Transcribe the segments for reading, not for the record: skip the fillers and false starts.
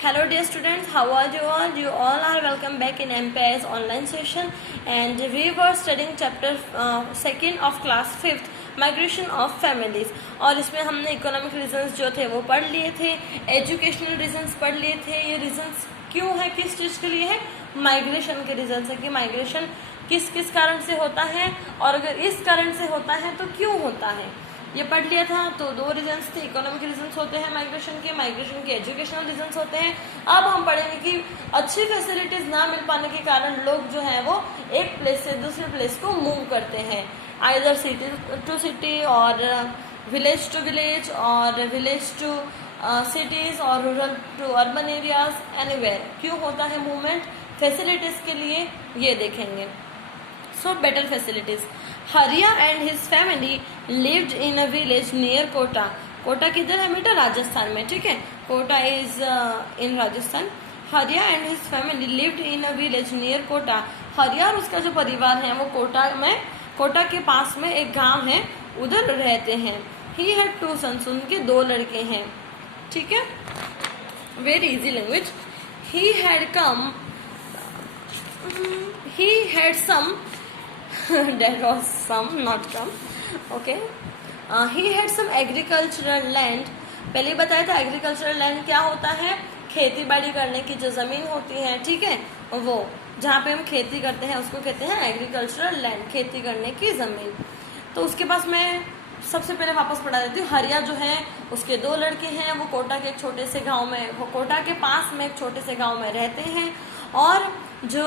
Hello dear students, how are you all? You all are welcome back in MPIS online session, and we were studying chapter 2 of class 5th migration of families. और इसमें हमने economic reasons जो थे वो पढ़ लिए थे, educational reasons पढ़ लिए थे। ये रीजंस क्यों है, किस चीज़ के लिए है? माइग्रेशन के रीजंस है कि माइग्रेशन किस किस कारण से होता है, और अगर इस कारण से होता है तो क्यों होता है, ये पढ़ लिया था। तो दो रीजंस थे, इकोनॉमिक रीजंस होते हैं माइग्रेशन के एजुकेशनल रीजंस होते हैं। अब हम पढ़ेंगे कि अच्छी फैसिलिटीज ना मिल पाने के कारण लोग जो है वो एक प्लेस से दूसरे प्लेस को मूव करते हैं, आइदर सिटी टू सिटी और विलेज टू विलेज और विलेज टू सिटीज और rural to urban areas, anywhere. क्यों होता है मूवमेंट? फैसिलिटीज के लिए, ये देखेंगे। So better facilities. Hariya and his family lived in a village near Kota. Kota किधर है बेटा? राजस्थान में, ठीक है। Kota is in Rajasthan. Hariya and his family lived in a village near Kota. Hariya और उसका जो परिवार है वो कोटा के पास में एक गांव है, उधर रहते हैं। ही हैड 2 sons, उनके 2 लड़के हैं, ठीक है। Very easy language. He had some that was some, not come, okay. He had some agricultural land. पहले बताया था एग्रीकल्चरल लैंड क्या होता है? खेती बाड़ी करने की जो जमीन होती है, ठीक है, वो जहाँ पे हम खेती करते हैं उसको कहते हैं एग्रीकल्चरल लैंड, खेती करने की जमीन। तो उसके पास मैं सबसे पहले वापस पढ़ा देती हूँ। हरिया जो है उसके 2 लड़के हैं, वो कोटा के एक छोटे से गांव में, वो कोटा के पास में एक छोटे से गांव में रहते हैं। और जो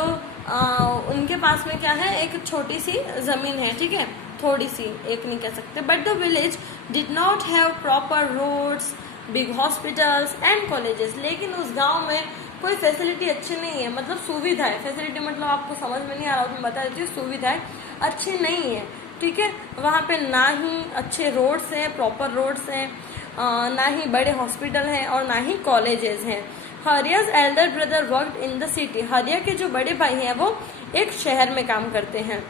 उनके पास में क्या है, एक छोटी सी जमीन है, ठीक है, थोड़ी सी, एक नहीं कह सकते। But the village did not have proper roads, big hospitals and colleges. लेकिन उस गांव में कोई फैसिलिटी अच्छी नहीं है, मतलब सुविधाएं, फैसिलिटी मतलब आपको समझ में नहीं आ रहा हो तो मैं बता देती हूँ, सुविधाएं अच्छी नहीं है, ठीक है। वहाँ पे ना ही अच्छे रोड्स हैं, प्रॉपर रोड्स हैं, ना ही बड़े हॉस्पिटल हैं और ना ही कॉलेजेस हैं। Hariya's elder brother worked in the city. Hariya के जो बड़े भाई हैं वो एक शहर में काम करते हैं।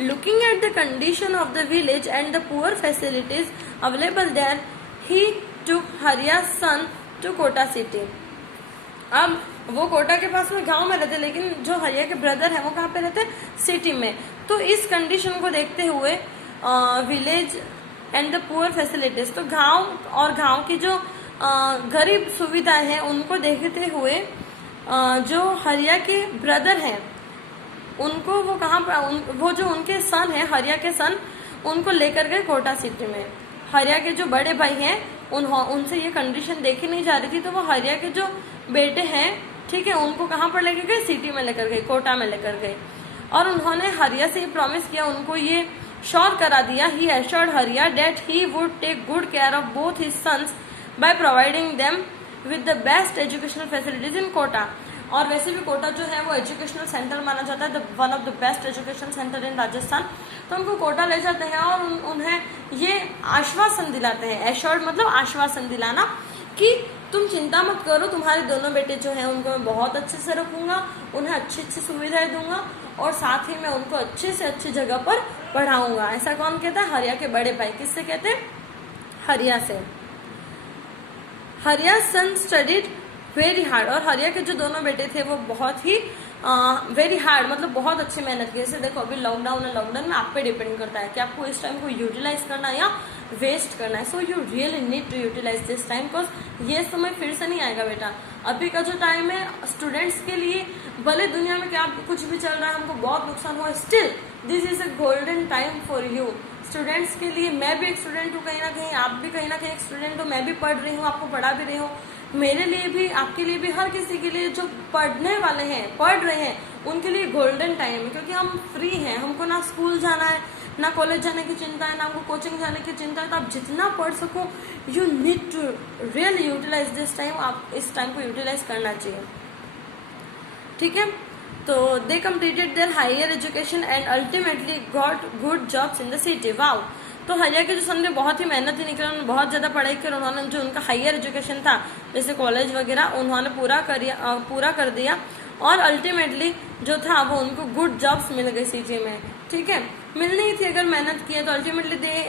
Looking at the condition of the village and the poor facilities available there, he took Hariya's son to Kota city. अब वो कोटा के पास में गांव में रहते, लेकिन जो हरिया के ब्रदर है वो कहाँ पे रहते? सिटी में। तो इस कंडीशन को देखते हुए village and the poor facilities, तो गांव और गांव की जो गरीब सुविधाएं हैं उनको देखते हुए जो हरिया के ब्रदर हैं उनको वो कहाँ पर, वो जो उनके सन है, हरिया के सन, उनको लेकर गए कोटा सिटी में। हरिया के जो बड़े भाई हैं उनसे ये कंडीशन देखी नहीं जा रही थी, तो वो हरिया के जो बेटे हैं, ठीक है, उनको कहाँ पर लेकर गए? सिटी में लेकर गए, कोटा में लेकर गए। और उन्होंने हरिया से प्रॉमिस किया, उनको ये श्योर करा दिया, he assured Hariya that he would take good care of both his sons by providing them with the best educational facilities in Kota. और वैसे भी कोटा जो है वो एजुकेशनल सेंटर माना जाता है, one of the best education centre in Rajasthan. तो उनको कोटा ले जाते हैं और उन्हें ये आश्वासन दिलाते हैं, एश्योर्ड मतलब आश्वासन दिलाना, कि तुम चिंता मत करो, तुम्हारे दोनों बेटे जो हैं उनको मैं बहुत अच्छे से रखूंगा, उन्हें अच्छी अच्छी सुविधाएं दूंगा और साथ ही मैं उनको अच्छे से अच्छी जगह पर पढ़ाऊंगा। ऐसा कौन कहता है? हरिया के बड़े भाई। किससे कहते हैं? हरिया से। हरिया सन स्टडीड वेरी हार्ड। और हरिया के जो दोनों बेटे थे वो बहुत ही वेरी हार्ड मतलब बहुत अच्छी मेहनत की। जैसे देखो अभी लॉकडाउन है, लॉकडाउन में आप पे डिपेंड करता है कि आपको इस टाइम को यूटिलाइज करना है या वेस्ट करना है। So you really need to utilise this time, because ये समय फिर से नहीं आएगा बेटा। अभी का जो टाइम है स्टूडेंट्स के लिए, भले दुनिया में क्या कुछ भी चल रहा है, हमको बहुत नुकसान हुआ, still this is a golden time for you students के लिए। मैं भी एक स्टूडेंट हूँ कहीं ना कहीं, आप भी कहीं ना कहीं एक स्टूडेंट हो, मैं भी पढ़ रही हूँ, आपको पढ़ा भी रही हूँ। मेरे लिए भी, आपके लिए भी, हर किसी के लिए जो पढ़ने वाले हैं, पढ़ रहे हैं, उनके लिए गोल्डन टाइम है, क्योंकि हम फ्री हैं, हमको ना स्कूल जाना है, ना कॉलेज जाने की चिंता है, ना हमको कोचिंग जाने की चिंता है। तो आप जितना पढ़ सको, you need to really utilise this time. आप इस टाइम को यूटिलाइज करना चाहिए, ठीक है। तो they completed their higher education and ultimately got good jobs in the city. Wow. तो हरिया के जो सन थे बहुत ही मेहनती निकले, उन्होंने बहुत ज़्यादा पढ़ाई की, उन्होंने जो उनका हायर एजुकेशन था जैसे कॉलेज वगैरह उन्होंने पूरा कर दिया और अल्टीमेटली जो था वो उनको गुड जॉब्स मिल गई सिटी में, ठीक है। मिलनी ही थी, अगर मेहनत की है तो ultimately they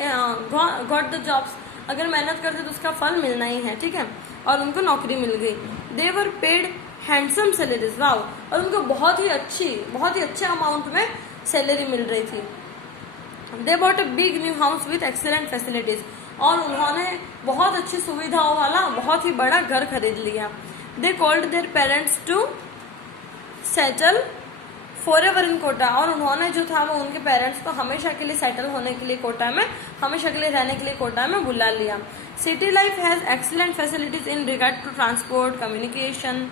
got the jobs. अगर मेहनत करते तो उसका फल मिलना ही है, ठीक है। और उनको नौकरी मिल गई। They were paid handsome salaries, wow, और उनको बहुत ही अच्छे अमाउंट में सैलरी मिल रही थी। They bought a big new house with excellent facilities, और उन्होंने बहुत अच्छी सुविधाओं वाला बहुत ही बड़ा घर खरीद लिया। They called their parents to settle for ever in Kota, और उन्होंने जो था वो उनके पेरेंट्स को हमेशा के लिए सेटल होने के लिए कोटा में, हमेशा के लिए रहने के लिए कोटा में बुला लिया। City life has excellent facilities in regard to transport, communication.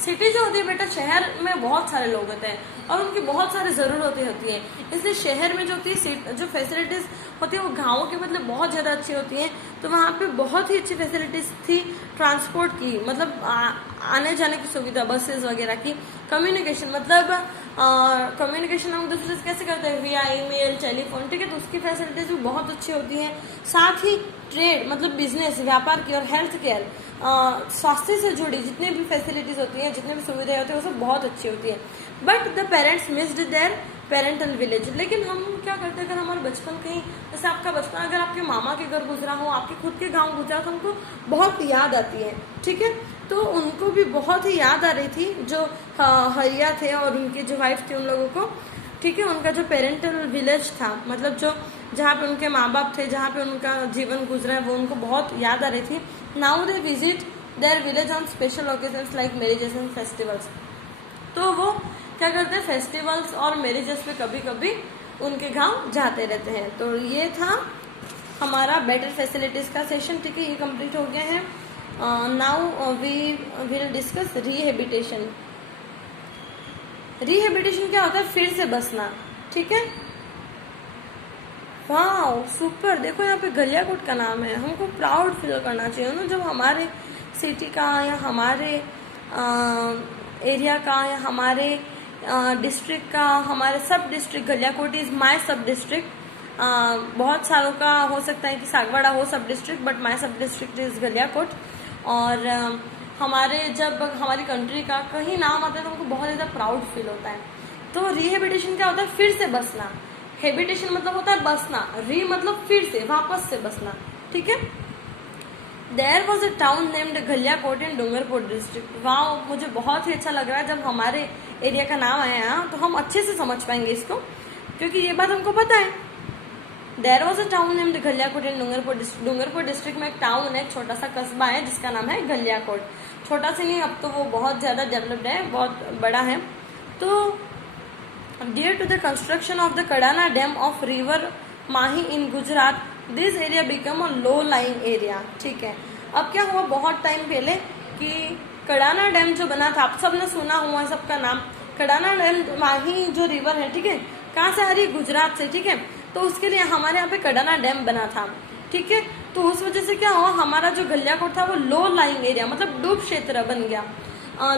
City जो होती है बेटा, शहर में बहुत सारे लोग होते हैं और उनकी बहुत सारी ज़रूरतें होती हैं, इसलिए शहर में जो होती है जो फैसिलिटीज़ होती है वो गाँव के मतलब बहुत ज़्यादा अच्छी होती हैं। तो वहाँ पे बहुत ही अच्छी फैसिलिटीज़ थी ट्रांसपोर्ट की, मतलब आने जाने की सुविधा, बसेस वगैरह की। कम्युनिकेशन मतलब कम्युनिकेशन हम दूसरे से कैसे करते हैं, विया ईमेल, टेलीफोन, ठीक है, तो उसकी फैसिलिटीज़ भी बहुत अच्छी होती हैं। साथ ही ट्रेड मतलब बिजनेस, व्यापार की, और हेल्थ केयर, स्वास्थ्य से जुड़ी जितनी भी फैसिलिटीज़ होती हैं, जितनी भी सुविधाएं होती हैं, वो सब बहुत अच्छी होती है। But the parents missed their parental village, लेकिन हम क्या करते हैं, अगर हमारा बचपन कहीं, जैसे आपका बचपन अगर आपके मामा के घर गुजरा हो, आपके खुद के गांव गुजरा, तो हमको बहुत याद आती है, ठीक है। तो उनको भी बहुत ही याद आ रही थी जो हरिया थे और उनकी जो वाइफ थी उन लोगों को, ठीक है, उनका जो पेरेंटल विलेज था, मतलब जो जहाँ पे उनके माँ बाप थे, जहाँ पे उनका जीवन गुजरा है, वो उनको बहुत याद आ रही थी। Now they visit their village on special occasions like marriages and festivals, तो वो क्या करते हैं, फेस्टिवल्स और मैरिजेस पे कभी कभी उनके गांव जाते रहते हैं। तो ये था हमारा बेटर फैसिलिटीज़ का सेशन, ठीक है, ये कंप्लीट हो गया है। Now we will discuss rehabilitation. Rehabilitation क्या होता है, फिर से बसना, ठीक है। वाह सुपर, देखो यहाँ पे गलियाकोट का नाम है, हमको प्राउड फील करना चाहिए ना जब हमारे सिटी का या हमारे एरिया का या हमारे डिस्ट्रिक्ट का, हमारे सब डिस्ट्रिक्ट, गलियाकोट इज माय सब डिस्ट्रिक्ट। बहुत सालों का हो सकता है कि सागवाड़ा हो सब डिस्ट्रिक्ट, बट माय सब डिस्ट्रिक्ट इज गलियाकोट। और हमारे जब हमारी कंट्री का कहीं नाम आता है तो हमको बहुत ज़्यादा प्राउड फील होता है। तो रिहेबिटेशन क्या होता है, फिर से बसना। हेबिटेशन मतलब होता है बसना, री मतलब फिर से, वापस से बसना, ठीक है। There was a town named Galiyakot in Dungarpur district. वाह, मुझे बहुत ही अच्छा लग रहा है जब हमारे एरिया का नाम आया यहाँ, तो हम अच्छे से समझ पाएंगे इसको, क्योंकि ये बात हमको पता है। There was a town named Galiyakot in Dungarpur district में एक टाउन है, छोटा सा कस्बा है जिसका नाम है गलियाकोट। छोटा सा नहीं, अब तो वो बहुत ज़्यादा डेवलप्ड है, बहुत बड़ा है। तो Due to the construction of the Kadana Dam of River Mahi in Gujarat, this area become a low-lying area, ठीक है। अब क्या हुआ, बहुत टाइम पहले कि कडाना डैम जो बना था, आप सबने सुना हुआ है सबका नाम, कडाना डैम माही जो रिवर है, ठीक है, कहाँ से आ रही है, गुजरात से, ठीक है। तो उसके लिए हमारे यहाँ पे कडाना डैम बना था, ठीक है। तो उस वजह से क्या हुआ, हमारा जो गलियाकोट था वो लो लाइंग एरिया मतलब डूब क्षेत्र बन गया।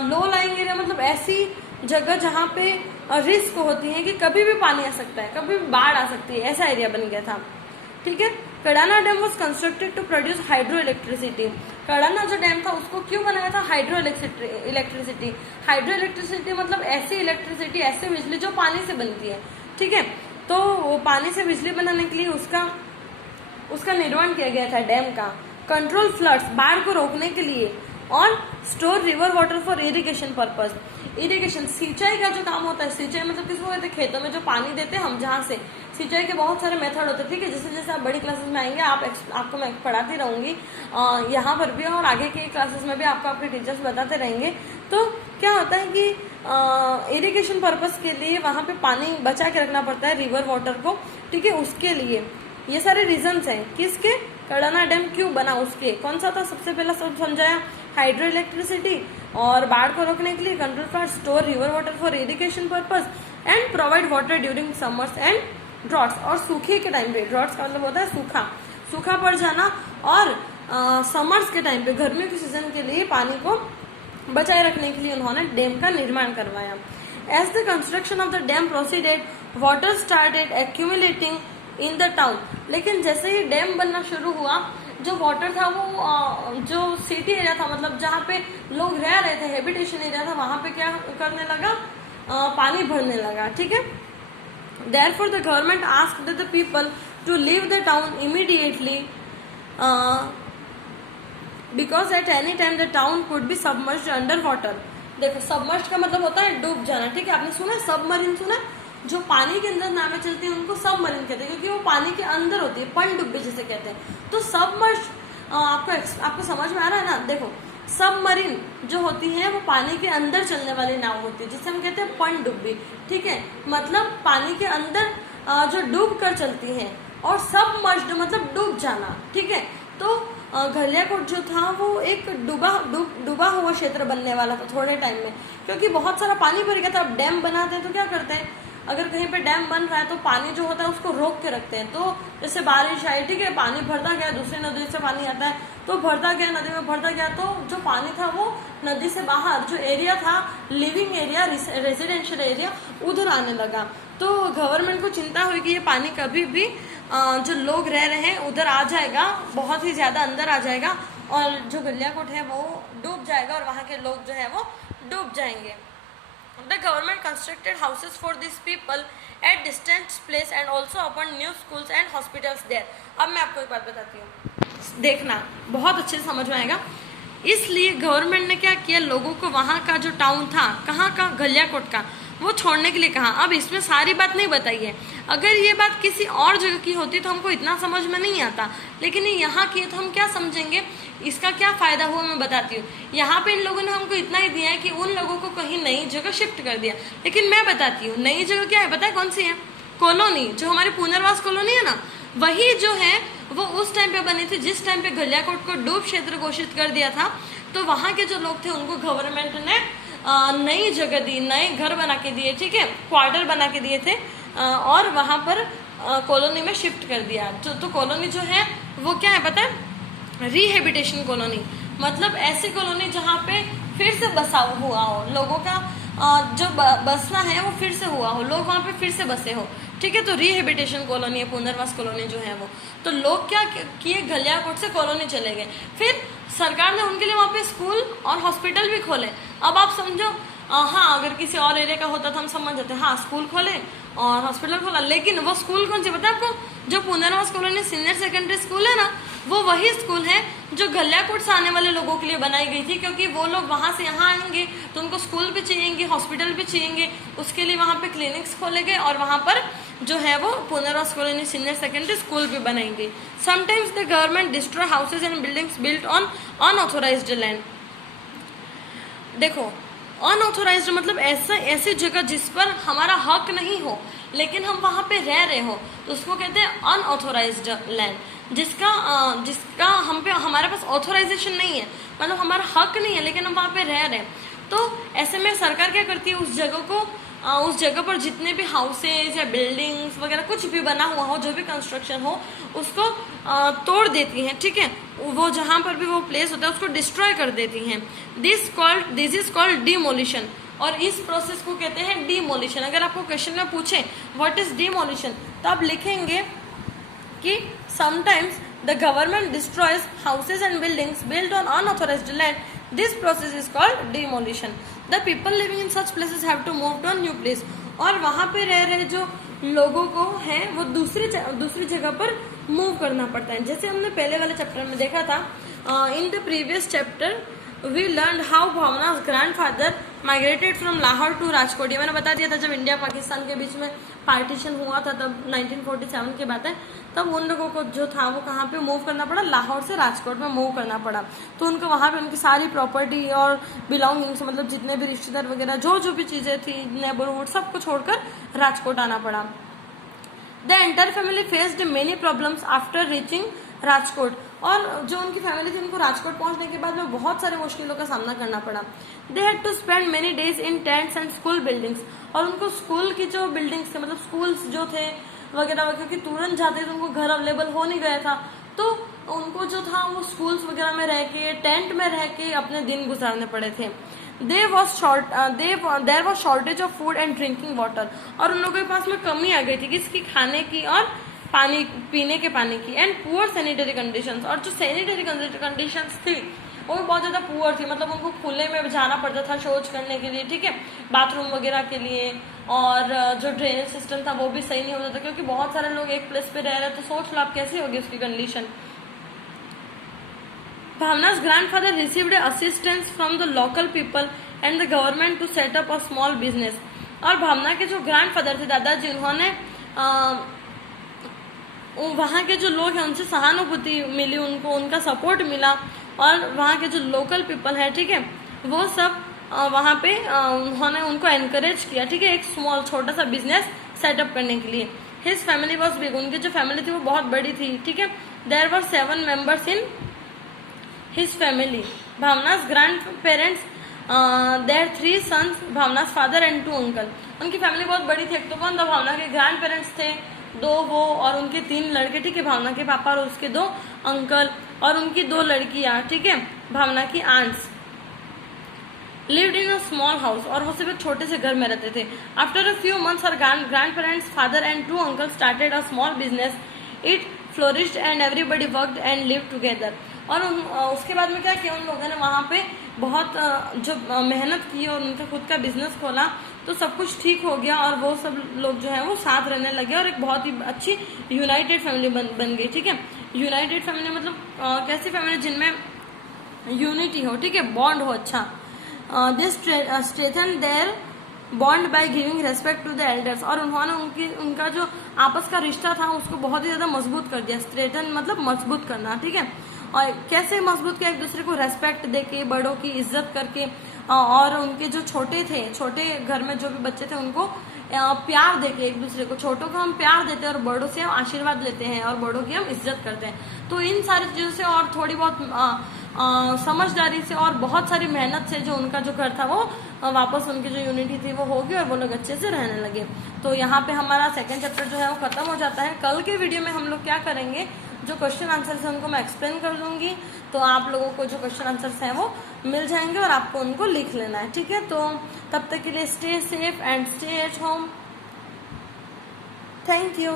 लो लाइंग एरिया मतलब ऐसी जगह जहाँ पे रिस्क होती है कि कभी भी पानी आ सकता है, कभी भी बाढ़ आ सकती है, ऐसा एरिया बन गया था, ठीक है। Kadana dam was constructed to produce hydro electricity. Kadana जो डैम था उसको क्यों बनाया था, हाइड्रो इलेक्ट्रिसिटी। हाइड्रो इलेक्ट्रिसिटी मतलब ऐसी इलेक्ट्रिसिटी, ऐसे बिजली जो पानी से बनती है, ठीक है। तो वो पानी से बिजली बनाने के लिए उसका निर्माण किया गया था डैम का। कंट्रोल फ्लड्स, बाढ़ को रोकने के लिए, और store river water for irrigation purpose. Irrigation सिंचाई का जो काम होता है, सिंचाई मतलब किसको कहते हैं, खेतों में जो पानी देते हैं हम, जहाँ से सिंचाई के बहुत सारे मेथड होते हैं, ठीक है। जैसे जैसे आप बड़ी क्लासेस में आएंगे आपको मैं पढ़ाती रहूंगी, यहाँ पर भी और आगे के क्लासेस में भी आपको आपके टीचर्स बताते रहेंगे। तो क्या होता है कि इरिगेशन पर्पज के लिए वहाँ पे पानी बचा के रखना पड़ता है, रिवर वाटर को, ठीक है। उसके लिए ये सारे रीजंस हैं किसके, कडाना डैम क्यों बना, उसके कौन सा था, सबसे पहला सब समझाया, हाइड्रो इलेक्ट्रिसिटी, और बाढ़ को रोकने के लिए control for store river water for irrigation purpose, and provide water during summers and droughts. और सूखे के टाइम पे, ड्रॉट्स का मतलब होता है सूखा पड़ जाना, और समर्स के टाइम पे, गर्मियों के सीजन के लिए पानी को बचाए रखने के लिए उन्होंने डैम का निर्माण करवाया। As the construction of the dam proceeded, water started accumulating in the town. लेकिन जैसे ही डैम बनना शुरू हुआ, जो वाटर था वो जो सिटी एरिया था, मतलब जहाँ पे लोग रह रहे थे, हैबिटेशन एरिया था, वहाँ पे क्या करने लगा, पानी भरने लगा, ठीक है। Therefore the government asked the people to leave the town immediately because at any time the town could be submerged under water. देखो सबमर्ज्ड का मतलब होता है डूब जाना, ठीक है, आपने सुना है सबमरीन सुना है? जो पानी के अंदर नावें चलती हैं उनको सबमरीन कहते हैं, क्योंकि वो पानी के अंदर होती है, पनडुब्बी जिसे कहते हैं। तो सबमर्ज्ड आपको समझ में आ रहा है ना? देखो सबमरीन जो होती है वो पानी के अंदर चलने वाली नाव होती है, जिसे हम कहते हैं पनडुब्बी, ठीक है, मतलब पानी के अंदर जो डूब कर चलती हैं। और सबमर्ज्ड मतलब डूब जाना, ठीक है। तो गलियाकोट जो था वो एक डूबा हुआ क्षेत्र बनने वाला था थोड़े टाइम में, क्योंकि बहुत सारा पानी भर गया था। अब डैम बनाते हैं तो क्या करते हैं, अगर कहीं पे डैम बन रहा है तो पानी जो होता है उसको रोक के रखते हैं। तो जैसे बारिश आई, ठीक है, पानी भरता गया, दूसरी नदी से पानी आता है तो भरता गया, नदी में भरता गया, तो जो पानी था वो नदी से बाहर जो एरिया था, लिविंग एरिया, रेजिडेंशियल एरिया, उधर आने लगा। तो गवर्नमेंट को चिंता हुई कि ये पानी कभी भी जो लोग रह रहे हैं उधर आ जाएगा, बहुत ही ज्यादा अंदर आ जाएगा और जो गलियाकोट है वो डूब जाएगा और वहाँ के लोग जो है वो डूब जाएंगे। The government constructed houses for these people at distant place and also opened new schools and hospitals there. अब मैं आपको एक बात बताती हूँ, देखना बहुत अच्छे से समझ में आएगा। इसलिए गवर्नमेंट ने क्या किया, लोगों को वहाँ का जो टाउन था, कहाँ का, गलियाकोट का, वो छोड़ने के लिए कहा। अब इसमें सारी बात नहीं बताई है, अगर ये बात किसी और जगह की होती तो हमको इतना समझ में नहीं आता, लेकिन ये यहाँ की है तो हम क्या समझेंगे, इसका क्या फायदा हुआ मैं बताती हूँ। यहाँ पे इन लोगों ने हमको इतना ही दिया है कि उन लोगों को कहीं नई जगह शिफ्ट कर दिया, लेकिन मैं बताती हूँ नई जगह क्या है, पता है कौन सी है? कॉलोनी, जो हमारी पुनर्वास कॉलोनी है ना, वही जो है वो उस टाइम पे बनी थी जिस टाइम पे गलियाकोट को डूब क्षेत्र घोषित कर दिया था। तो वहाँ के जो लोग थे उनको गवर्नमेंट ने नई जगह दी, नए घर बना के दिए, ठीक है, क्वार्टर बना के दिए थे और वहाँ पर कॉलोनी में शिफ्ट कर दिया। तो कॉलोनी जो है वो क्या है पता है? रिहेबिटेशन कॉलोनी, मतलब ऐसी कॉलोनी जहाँ पे फिर से बसाव हुआ हो, लोगों का जो बसना है वो फिर से हुआ हो, लोग वहाँ पे फिर से बसे हो, ठीक है। तो रिहेबिटेशन कॉलोनी है, पुनर्वास कॉलोनी जो है वो। तो लोग क्या किए, गलियाकोट से कॉलोनी चले गए, फिर सरकार ने उनके लिए वहाँ पे स्कूल और हॉस्पिटल भी खोले। अब आप समझो, हाँ अगर किसी और एरिया का होता तो हम समझ जाते, हाँ स्कूल खोले और हॉस्पिटल खोला, लेकिन वो स्कूल कौन सी पता है आपको? जो पुनर्वास कॉलोनी सीनियर सेकेंडरी स्कूल है ना, वो वही स्कूल है जो गलियाकोट से आने वाले लोगों के लिए बनाई गई थी, क्योंकि वो लोग वहाँ से यहाँ आएंगे तो उनको स्कूल भी चाहिएंगे, हॉस्पिटल भी चाहिएंगे, उसके लिए वहाँ पे क्लिनिक्स खोले गए और वहाँ पर जो है वो पुनर्वास कॉलोनी सीनियर सेकेंडरी स्कूल भी बनाई गई। Sometimes the government destroy houses and buildings built on unauthorised land. देखो अनऑथोराइज्ड मतलब ऐसी जगह जिस पर हमारा हक नहीं हो लेकिन हम वहाँ पे रह रहे हो, तो उसको कहते हैं अनऑथोराइज्ड लैंड, जिसका हम पे हमारे पास ऑथोराइजेशन नहीं है, मतलब हमारा हक नहीं है लेकिन हम वहाँ पे रह रहे हैं। तो ऐसे में सरकार क्या करती है, उस जगह पर जितने भी हाउसेज या बिल्डिंग्स वगैरह कुछ भी बना हुआ हो, जो भी कंस्ट्रक्शन हो, उसको तोड़ देती हैं, ठीक है, वो जहाँ पर भी वो प्लेस होता है उसको डिस्ट्रॉय कर देती हैं। दिस इज कॉल्ड डिमोलिशन, और इस प्रोसेस को कहते हैं डिमोलिशन। अगर आपको क्वेश्चन में पूछे व्हाट इज डिमोलिशन, तो आप लिखेंगे कि sometimes the government destroys houses and buildings built on unauthorised land, this process is called demolition. The people living in such places have to move to a new place, और वहाँ पे रह रहे जो लोगों को है वो दूसरी जगह पर मूव करना पड़ता है। जैसे हमने पहले वाले चैप्टर में देखा था, in the previous chapter we learn how Bhavna's grandfather migrated from Lahore to Rajkot. ये मैंने बता दिया था जब इंडिया पाकिस्तान के बीच में पार्टीशन हुआ था, तब 1947 की बात है, तब उन लोगों को जो था वो कहाँ पे मूव करना पड़ा, लाहौर से राजकोट में मूव करना पड़ा। तो उनको वहाँ पे उनकी सारी प्रॉपर्टी और बिलोंगिंग्स, मतलब जितने भी रिश्तेदार वगैरह जो भी चीज़ें थी, नेबरहुड, सबको छोड़कर राजकोट आना पड़ा। The entire family faced many problems after reaching Rajkot, और जो उनकी फैमिली थी उनको राजकोट पहुंचने के बाद में बहुत सारे मुश्किलों का सामना करना पड़ा। They had to spend many days in tents and school buildings, और उनको स्कूल की जो बिल्डिंग्स थे, मतलब स्कूल्स जो थे वगैरह, क्योंकि तुरंत जाते तो उनको घर अवेलेबल हो नहीं गया था, तो उनको जो था वो स्कूल्स वगैरह में रह के, टेंट में रह के अपने दिन गुजारने पड़े थे। There was shortage of food and drinking water, और उन लोगों के पास में कमी आ गई थी किसकी, खाने की और पानी, पीने के पानी की। एंड पुअर सैनिटरी कंडीशंस, और जो सैनिटरी कंडीशंस थी वो भी बहुत ज़्यादा पुअर थी, मतलब उनको खुले में जाना पड़ता था शौच करने के लिए, ठीक है, बाथरूम वगैरह के लिए, और जो ड्रेनेज सिस्टम था वो भी सही नहीं होता था, क्योंकि बहुत सारे लोग एक प्लेस पे रह रहे, तो सोच लो आप कैसी होगी उसकी condition. भावना's grandfather received assistance from the local people and the government to set up a small business. और भावना के जो ग्रैंडफादर थे, दादाजी, उन्होंने वहाँ के जो लोग हैं उनसे सहानुभूति मिली, उनको उनका सपोर्ट मिला, और वहाँ के जो लोकल पीपल है, ठीक है, वो सब वहाँ पे उन्होंने उनको एनकरेज किया, ठीक है, एक स्मॉल छोटा सा बिजनेस सेटअप करने के लिए. हिज फैमिली वॉज बिग, उनकी जो फैमिली थी वो बहुत बड़ी थी, ठीक है. There were 7 members in his family. Bhavna's grandparents, there 3 sons, Bhavna's father and 2 uncle. उनकी फैमिली बहुत बड़ी थी. एक तो कौन था, भावना के ग्रैंड पेरेंट्स थे 2 वो, और उनके 3 लड़के, ठीक है, भावना के पापा और उसके 2 अंकल, और उनकी 2 लड़कियां, ठीक है, भावना की aunts. Lived in a small house, और वो सिर्फ एक छोटे से घर में रहते थे. After a few months her grand parents father and 2 uncle started a small business. It flourished and everybody worked and lived together. और उसके बाद में क्या किया, उन लोगों ने वहाँ पे बहुत जो मेहनत की और उनका खुद का बिजनेस खोला, तो सब कुछ ठीक हो गया, और वो सब लोग जो है वो साथ रहने लगे, और एक बहुत ही अच्छी यूनाइटेड फैमिली बन गई, ठीक है. यूनाइटेड फैमिली मतलब कैसी फैमिली, जिनमें यूनिटी हो, ठीक है, बॉन्ड हो अच्छा. They strengthen their bond by giving respect to the elders. और उन्होंने उनका जो आपस का रिश्ता था उसको बहुत ही ज़्यादा मजबूत कर दिया. स्ट्रेथन मतलब मजबूत करना, ठीक है. और कैसे मजबूत किया, एक दूसरे को रेस्पेक्ट देके, बड़ों की इज्जत करके, और उनके जो छोटे थे, छोटे घर में जो भी बच्चे थे उनको प्यार देके, एक दूसरे को, छोटों को हम प्यार देते हैं और बड़ों से हम आशीर्वाद लेते हैं और बड़ों की हम इज्जत करते हैं. तो इन सारी चीज़ों से और थोड़ी बहुत समझदारी से और बहुत सारी मेहनत से जो उनका जो घर था वो वापस उनकी जो यूनिटी थी वो होगी, और वो लोग अच्छे से रहने लगे. तो यहाँ पे हमारा 2nd चैप्टर जो है वो खत्म हो जाता है. कल के वीडियो में हम लोग क्या करेंगे, जो क्वेश्चन आंसर्स हैं उनको मैं एक्सप्लेन कर दूंगी, तो आप लोगों को जो क्वेश्चन आंसर्स हैं वो मिल जाएंगे और आपको उनको लिख लेना है, ठीक है. तो तब तक के लिए stay safe and stay at home. Thank you.